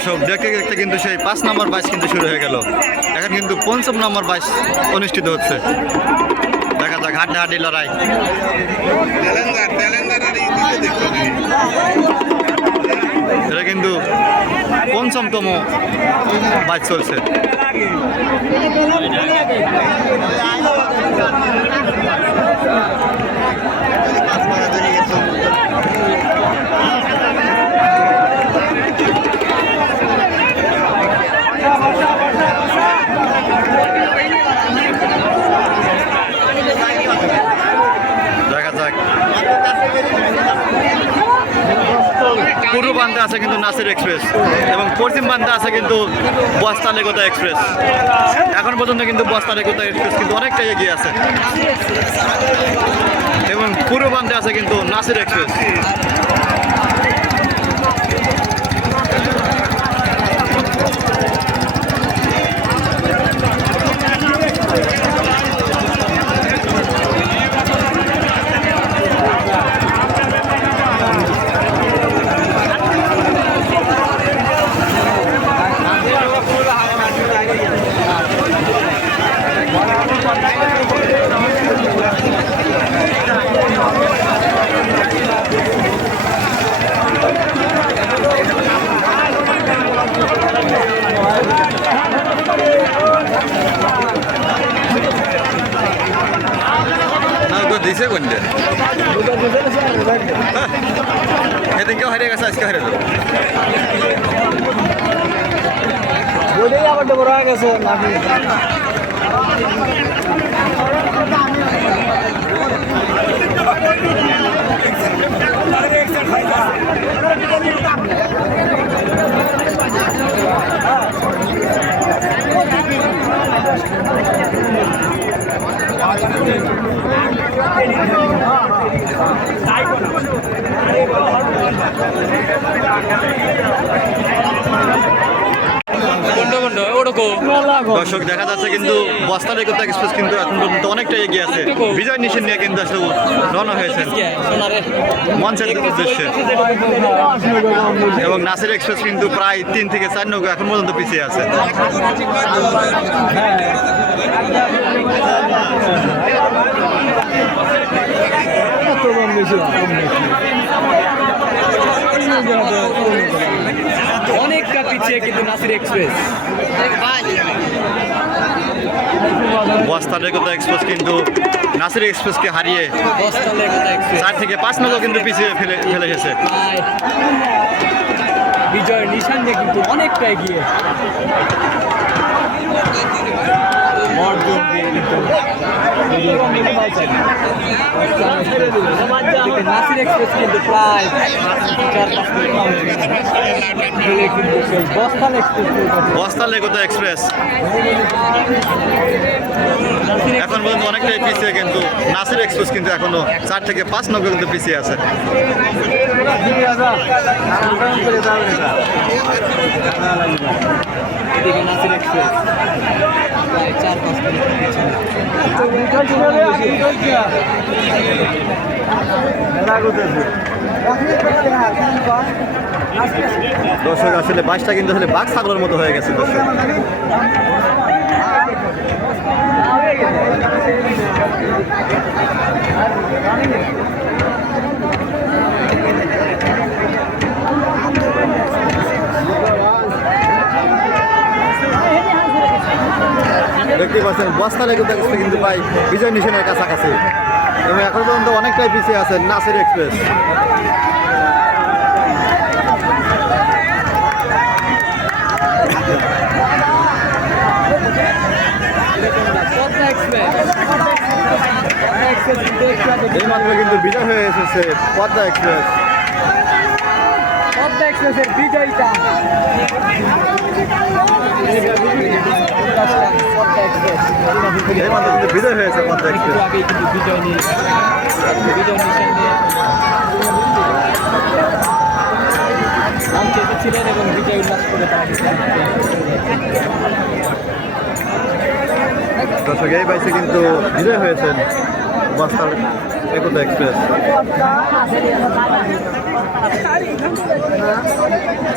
দর্শক দেখতে দেখতে কিন্তু সেই পাঁচ নম্বর বাইচ কিন্তু শুরু হয়ে গেল। এখন কিন্তু পঞ্চম নম্বর বাইচ অনুষ্ঠিত হচ্ছে। দেখা যাক, হাড্ডা হাড্ডি লড়াই? এটা কিন্তু পঞ্চমতম বাইচ চলছে দেখা যাক পূর্ব বান্ধে আছে কিন্তু নাসির এক্সপ্রেস এবং পশ্চিম প্রান্তে আছে কিন্তু বস্তা লেগোতা এক্সপ্রেস। এখন পর্যন্ত কিন্তু বস্তা লেগোতা এক্সপ্রেস কিন্তু অনেকটা এগিয়ে আছে। এবং পূর্ব প্রান্তে আছে কিন্তু নাসির এক্সপ্রেস। দিছে কোনটা সেদিনকেও হারিয়ে গেছে আজকে হারিয়ে দেবো আবার হয়ে গেছে ওরকম দর্শক দেখা যাচ্ছে কিন্তু বস্তা লেগোতা এক্সপ্রেস কিন্তু এখন পর্যন্ত অনেকটা এগিয়ে আছে। বিজয় নিশান নিয়ে কিন্তু আসলে রওনা হয়েছেন। মঞ্চের উদ্দেশ্যে। এবং নাসির এক্সপ্রেস কিন্তু প্রায় তিন থেকে চার নৌকা এখন পর্যন্ত পিছিয়ে আছে। কত কম বেশি? কম বেশি। অনেকটা পিছিয়ে কিন্তু নাসির এক্সপ্রেস। বস্তা লেগোতা এক্সপ্রেস কিন্তু নাসির এক্সপ্রেসকে হারিয়ে চার থেকে পাঁচ নম্বর কিন্তু পিছিয়ে ফেলে ফেলে গেছে। বিজয় নিশান দিয়ে কিন্তু অনেকটা এগিয়ে। নাসির এক্সপ্রেস কিন্তু এক্সপ্রেস। এখন পর্যন্ত অনেকটাই পিছিয়ে কিন্তু নাসির এক্সপ্রেস কিন্তু এখনও চার থেকে পাঁচ নৌকা কিন্তু পিছিয়ে আছে। এদিকে নাসির এক্সপ্রেস। চার দর্শক আসলে বাসটা কিন্তু আসলে বাঘ ছাগলের মতো হয়ে গেছে দর্শক। দেখতে পাচ্ছেন বস্তা লেগে থাকছে কিন্তু ভাই বিজয় নিশানের কাছাকাছি। এবং এখন পর্যন্ত অনেকটাই পিছিয়ে আছে নাসির এক্সপ্রেস। কিন্তু এই কিন্তু বিজয় হয়ে এসেছে পদ্মা এক্সপ্রেস। পদ্মা এক্সপ্রেসের বিজয়িতা পদ্মা এক্সপ্রেস এই মাত্র কিন্তু বিজয় হয়েছে পদ্মা একটু কিন্তু বিজয় নিয়ে বিজয় নিশান নিয়ে মঞ্চে ছিলেন এবং বিজয় উল্লাস করে তারা দর্শক, এই বাইসে কিন্তু বিজয় হয়েছেন বস্তার একতা এক্সপ্রেস।